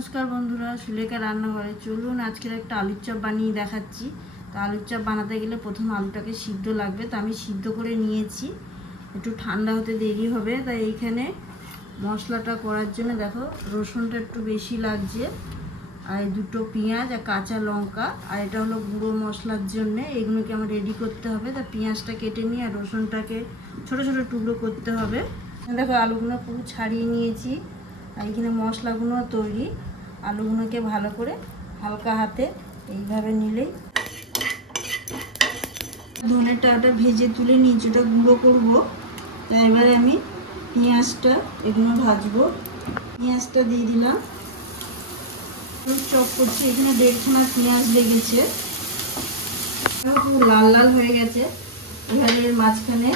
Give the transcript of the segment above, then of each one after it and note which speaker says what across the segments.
Speaker 1: নমস্কার বন্ধুরা, সুলেখা রান্নাঘরে চলুন। আজকের একটা আলুর চপ বানিয়ে দেখাচ্ছি। তো আলুর চপ বানাতে গেলে প্রথম আলুটাকে সিদ্ধ লাগবে। তো আমি সিদ্ধ করে নিয়েছি। একটু ঠান্ডা হতে দেরি হবে, তাই এইখানে মশলাটা করার জন্য দেখো, রসুনটা একটু বেশি লাগছে, আর দুটো পেঁয়াজ আর কাঁচা লঙ্কা, আর এটা হলো গুঁড়ো মশলার জন্য। এগুলোকে আমার রেডি করতে হবে। তা পেঁয়াজটা কেটে নিয়ে আর রসুনটাকে ছোট ছোট টুকরো করতে হবে। দেখো আলুগুলো পুরো ছাড়িয়ে নিয়েছি। আর এখানে মশলাগুলো তৈরি। আলুগুলোকে ভালো করে হালকা হাতে এইভাবে নিলেই ধনেটা ওটা ভেজে তুলে ওটা গুঁড়ো করব। তাই এবারে আমি পেঁয়াজটা এগুলো ভাজবো। পেঁয়াজটা দিয়ে দিলাম। চপ করছি, এখানে দেড়খানা পেঁয়াজ লেগেছে। পুরো লাল লাল হয়ে গেছে। এবারে মাঝখানে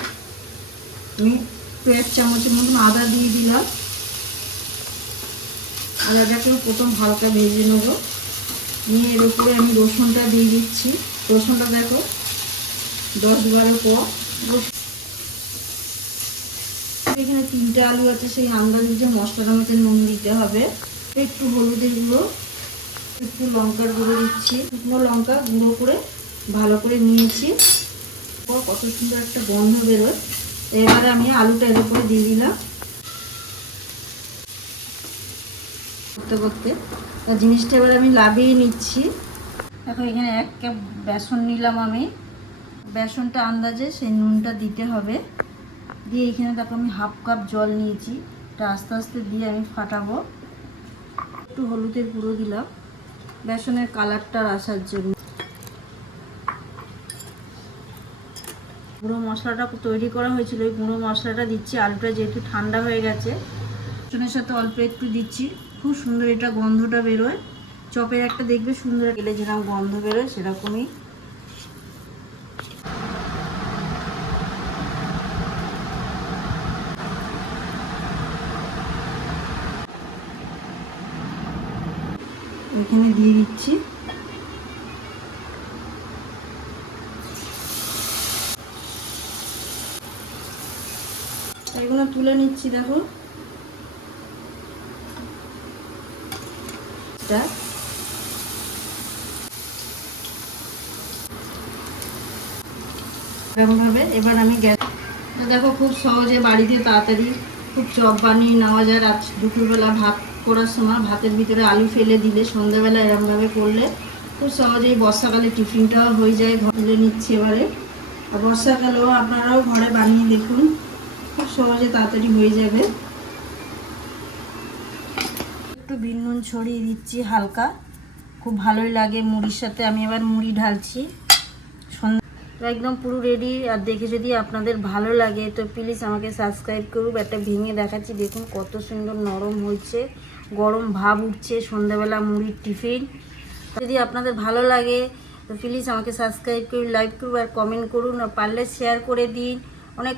Speaker 1: আমি দু চামচের মতন আদা দিয়ে দিলাম। আদাটাকে প্রথম হালকা ভেজে নেব। নিয়ে এর উপরে আমি রসুনটা দিয়ে দিচ্ছি। রসুনটা দেখো, দশ বারো পর। এখানে তিনটে আলু আছে, সেই আন্দাজে যে মশলাটার মধ্যে নুন দিতে হবে। একটু হলুদের গুঁড়ো, একটু লঙ্কার গুঁড়ো দিচ্ছি। শুকনো লঙ্কা গুঁড়ো করে ভালো করে নিয়েছি। কত সুন্দর একটা গন্ধ বেরোয়। এবারে আমি আলুটা এর উপরে দিয়ে দিলাম। করতে করতে। জিনিসটা এবার আমি লাভিয়ে নিচ্ছি। দেখো, এখানে এক কাপ বেসন নিলাম আমি। বেসনটা আন্দাজে সেই নুনটা দিতে হবে। দিয়ে এখানে দেখো, আমি হাফ কাপ জল নিয়েছি। এটা আস্তে আস্তে দিয়ে আমি ফাটাবো। একটু হলুদের গুঁড়ো দিলাম। বেসনের কালারটা আসার জন্য। গুঁড়ো মশলাটা তৈরি করা হয়েছিল। ওই গুঁড়ো মশলাটা দিচ্ছি। আলুটা যেহেতু ঠান্ডা হয়ে গেছে, বেসনের সাথে অল্প একটু দিচ্ছি। খুব সুন্দর এটা গন্ধটা বেরোয়। চপের একটা দেখবে সুন্দর গেলে যেরকম গন্ধ বেরোয়, সেরকমই। এখানে দিয়ে দিচ্ছি। এগুলো তুলে নিচ্ছি, দেখো। এটা এরকমভাবে এবার আমি গ্যাস দেখো খুব সহজে বাড়িতে তাড়াতাড়ি খুব চপ বানিয়ে নেওয়া যায় রাত দুপুরবেলা ভাত করার সময়। ভাতের ভিতরে আলু ফেলে দিলে সন্ধ্যাবেলা এরকমভাবে করলে খুব সহজেই বর্ষাকালে টিফিনটাও হয়ে যায় ঘরে নিচ্ছে এবারে। বর্ষাকালেও আপনারাও ঘরে বানিয়ে দেখুন, খুব সহজে তাড়াতাড়ি হয়ে যাবে। একটু বিন নুন ছড়িয়ে দিচ্ছি হালকা। খুব ভালোই লাগে মুড়ির সাথে। আমি এবার মুড়ি ঢালছি। সন্ধ্যা একদম পুরো রেডি আর দেখে যদি আপনাদের ভালো লাগে, তো প্লিজ আমাকে সাবস্ক্রাইব করুক। একটা ভেঙে দেখাচ্ছি। দেখুন কত সুন্দর নরম হয়েছে গরম ভাব উঠছে সন্ধ্যাবেলা মুড়ির টিফিন। যদি আপনাদের ভালো লাগে, তো প্লিজ আমাকে সাবস্ক্রাইব করুন লাইক করুন, আর কমেন্ট করুন। আর পারলে শেয়ার করে দিন। অনেক